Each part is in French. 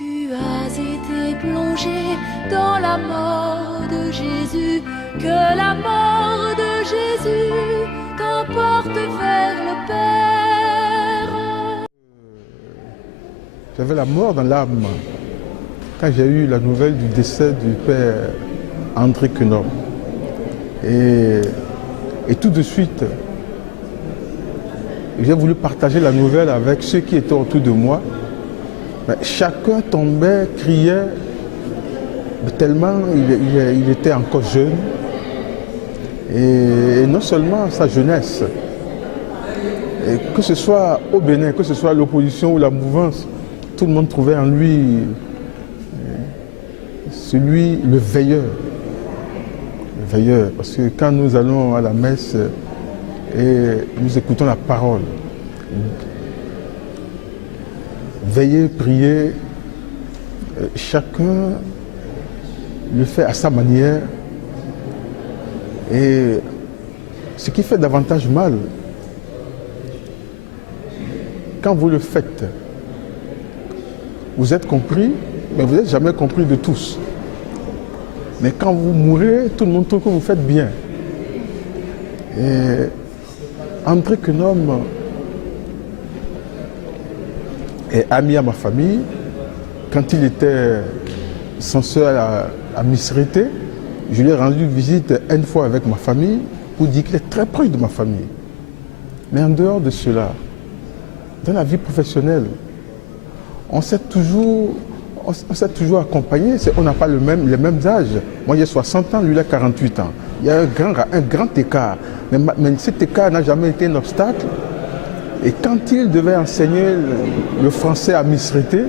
Tu as été plongé dans la mort de Jésus, que la mort de Jésus t'emporte vers le Père. J'avais la mort dans l'âme quand j'ai eu la nouvelle du décès du père André Quenom. Et tout de suite, j'ai voulu partager la nouvelle avec ceux qui étaient autour de moi. Mais chacun tombait, criait, tellement il était encore jeune. Et non seulement sa jeunesse, et que ce soit au Bénin, que ce soit l'opposition ou la mouvance, tout le monde trouvait en lui le veilleur. Le veilleur, parce que quand nous allons à la messe et nous écoutons la parole, veiller, prier, chacun le fait à sa manière. Et ce qui fait davantage mal, quand vous le faites, vous êtes compris, mais vous n'êtes jamais compris de tous. Mais quand vous mourrez, tout le monde trouve que vous faites bien. Et André Quenom est ami à ma famille. Quand il était censeur à Misrété, je lui ai rendu visite une fois avec ma famille pour dire qu'il est très proche de ma famille. Mais en dehors de cela, dans la vie professionnelle, on s'est toujours accompagné. On n'a pas les mêmes âges. Moi j'ai 60 ans, lui il a 48 ans. Il y a un grand écart. Mais cet écart n'a jamais été un obstacle. Et quand il devait enseigner le français à Misrété,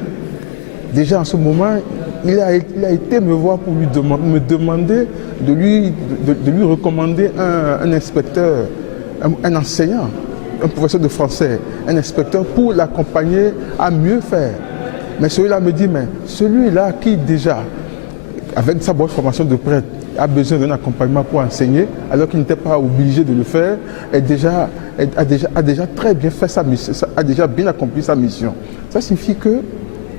déjà en ce moment, il a été me voir pour me demander de lui recommander un inspecteur, un enseignant, un professeur de français, un inspecteur pour l'accompagner à mieux faire. Mais celui-là me dit, mais celui-là qui déjà, avec sa bonne formation de prêtre, a besoin d'un accompagnement pour enseigner, alors qu'il n'était pas obligé de le faire, a déjà très bien fait sa mission, a déjà bien accompli sa mission. Ça signifie que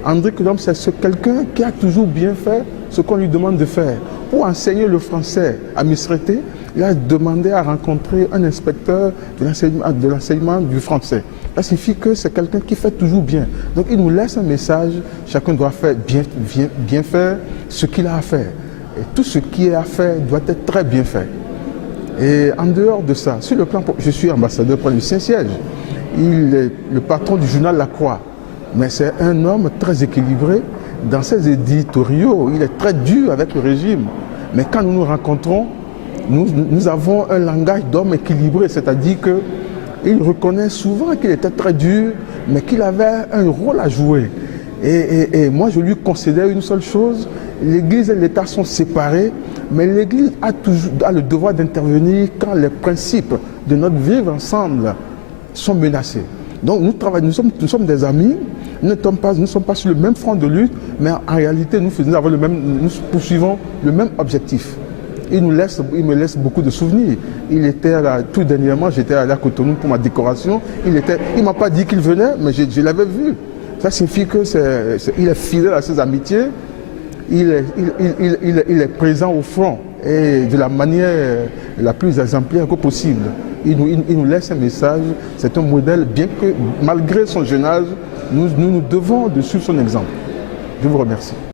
André Quenom, c'est quelqu'un qui a toujours bien fait ce qu'on lui demande de faire. Pour enseigner le français à Misrété, il a demandé à rencontrer un inspecteur de l'enseignement du français. Ça signifie que c'est quelqu'un qui fait toujours bien. Donc il nous laisse un message, chacun doit faire bien faire ce qu'il a à faire. Et tout ce qui est à faire doit être très bien fait. Et en dehors de ça, sur le plan, je suis ambassadeur pour le Saint-Siège. Il est le patron du journal La Croix. Mais c'est un homme très équilibré. Dans ses éditoriaux, il est très dur avec le régime. Mais quand nous nous rencontrons, nous avons un langage d'homme équilibré, c'est-à-dire qu'il reconnaît souvent qu'il était très dur, mais qu'il avait un rôle à jouer. Et moi, je lui considère une seule chose, l'Église et l'État sont séparés, mais l'Église a le devoir d'intervenir quand les principes de notre vivre ensemble sont menacés. Donc nous sommes des amis, nous ne sommes pas sur le même front de lutte, mais en réalité nous poursuivons le même objectif. Il me laisse beaucoup de souvenirs. Tout dernièrement, j'étais allé à Cotonou pour ma décoration. Il ne m'a pas dit qu'il venait, mais je l'avais vu. Ça signifie qu'il est fidèle à ses amitiés, il est présent au front et de la manière la plus exemplaire que possible. Il nous laisse un message, c'est un modèle, bien que malgré son jeune âge, nous devons de suivre son exemple. Je vous remercie.